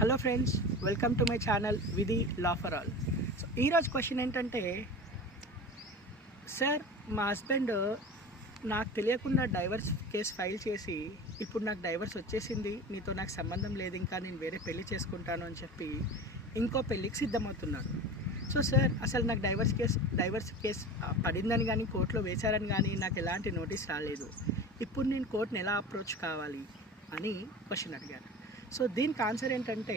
Hello friends, welcome to my channel విధి law for all. So ఈరోజు question ఏంటంటే, sir మా హస్బెండ్ నాకు తెలియకుండా డైవర్స్ కేసు ఫైల్ చేసి ఇప్పుడు నాకు డైవర్స్ వచ్చేసింది, నీతో నాకు సంబంధం లేదు, ఇంకా నేను వేరే పెళ్లి చేసుకుంటాను అని చెప్పి ఇంకో పెళ్ళికి సిద్ధమవుతున్నాడు. సో సార్, అసలు నాకు డైవర్స్ కేసు పడిందని కానీ కోర్టులో వేశారని కానీ నాకు ఎలాంటి నోటీస్ రాలేదు. ఇప్పుడు నేను కోర్టుని ఎలా అప్రోచ్ కావాలి అని క్వశ్చన్ అడిగాను. సో దీనికి ఆన్సర్ ఏంటంటే,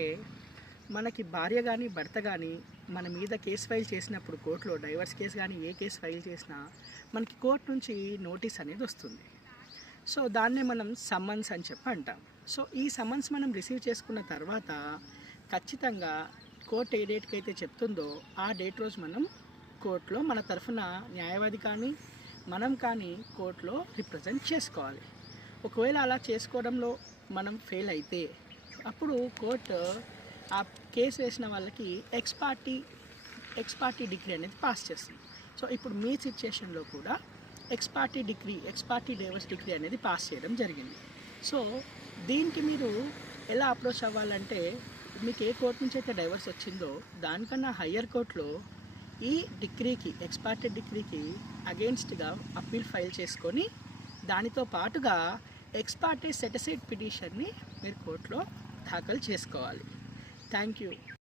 మనకి భార్య కానీ భర్త కానీ మన మీద కేసు ఫైల్ చేసినప్పుడు కోర్టులో డైవర్స్ కేసు కానీ ఏ కేసు ఫైల్ చేసినా మనకి కోర్టు నుంచి నోటీస్ అనేది వస్తుంది. సో దాన్నే మనం సమ్మన్స్ అని చెప్పి అంటాం. సో ఈ సమ్మన్స్ మనం రిసీవ్ చేసుకున్న తర్వాత ఖచ్చితంగా కోర్టు ఏ డేట్కి అయితే చెప్తుందో ఆ డేట్ రోజు మనం కోర్టులో మన తరఫున న్యాయవాది కానీ మనం కానీ కోర్టులో రిప్రజెంట్ చేసుకోవాలి. ఒకవేళ అలా చేసుకోవడంలో మనం ఫెయిల్ అయితే అప్పుడు కోర్టు ఆ కేసు వేసిన వాళ్ళకి ఎక్స్ పార్టీ డిగ్రీ అనేది పాస్ చేస్తుంది. సో ఇప్పుడు మీ సిచ్యుయేషన్లో కూడా ఎక్స్ పార్టీ డైవర్స్ డిగ్రీ అనేది పాస్ చేయడం జరిగింది. సో దీనికి మీరు ఎలా అప్రోచ్ అవ్వాలంటే, మీకు ఏ కోర్టు నుంచి అయితే డైవర్స్ వచ్చిందో దానికన్నా హయ్యర్ కోర్టులో ఈ డిగ్రీకి ఎక్స్ పార్టీ డిగ్రీకి అగెయిన్స్ట్గా అప్పీల్ ఫైల్ చేసుకొని దానితో పాటుగా ఎక్స్ పార్టీ సెటిసైడ్ పిటిషన్ని మీరు కోర్టులో దాఖలు చేసుకోవాలి. Thank you.